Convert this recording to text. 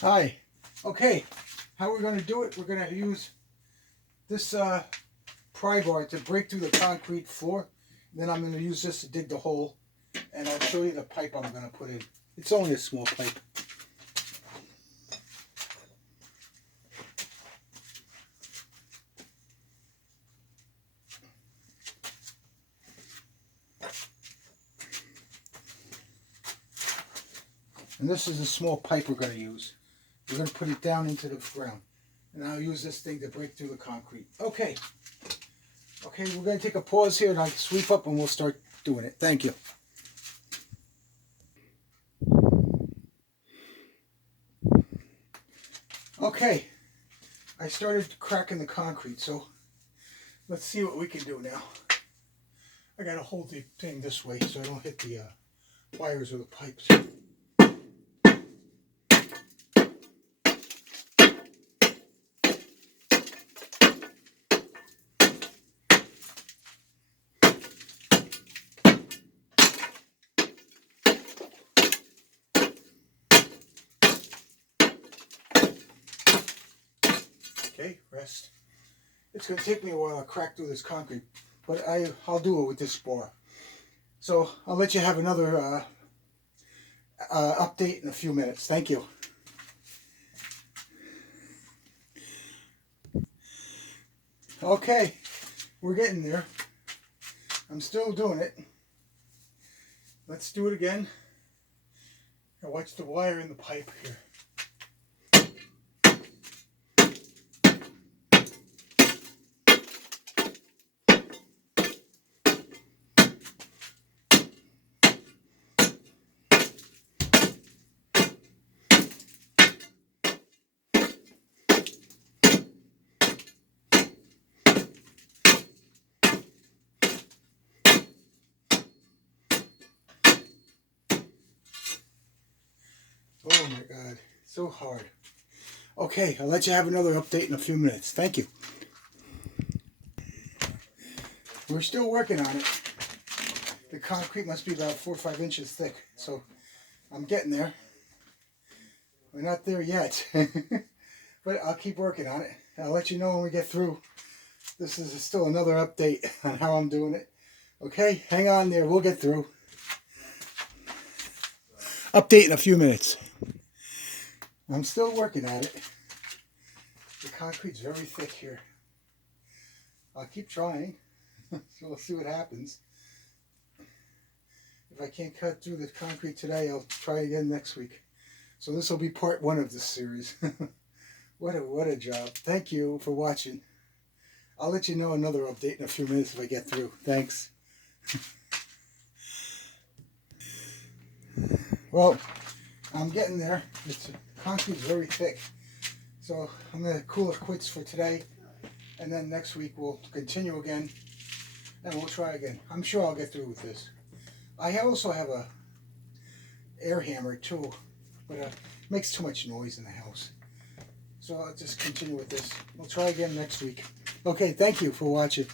Hi. Okay, how we're going to do it, we're going to use this pry bar to break through the concrete floor. Then I'm going to use this to dig the hole, and I'll show you the pipe I'm going to put in. It's only a small pipe. And this is a small pipe we're going to use. We're going to put it down into the ground. And I'll use this thing to break through the concrete. Okay, we're going to take a pause here and I'll sweep up and we'll start doing it. Thank you. Okay, I started cracking the concrete, so let's see what we can do now. I got to hold the thing this way so I don't hit the wires or the pipes. Okay, rest. It's going to take me a while to crack through this concrete, but I'll do it with this bar. So I'll let you have another update in a few minutes. Thank you. Okay, we're getting there. I'm still doing it. Let's do it again. Now watch the wire in the pipe here. Oh my God, so hard. Okay, I'll let you have another update in a few minutes. Thank you. We're still working on it. The concrete must be about 4 or 5 inches thick, so I'm getting there. We're not there yet, but I'll keep working on it. I'll let you know when we get through. This is still another update on how I'm doing it. Okay, hang on there, we'll get through. Update in a few minutes. I'm still working at it. The concrete's very thick here. I'll keep trying, so we'll see what happens. If I can't cut through the concrete today, I'll try again next week. So this will be part 1 of this series. What a job. Thank you for watching. I'll let you know another update in a few minutes if I get through. Thanks. Well, I'm getting there. The concrete's very thick. So I'm going to call it quits for today. And then next week we'll continue again. And we'll try again. I'm sure I'll get through with this. I also have a air hammer too. But it makes too much noise in the house. So I'll just continue with this. We'll try again next week. Okay, thank you for watching.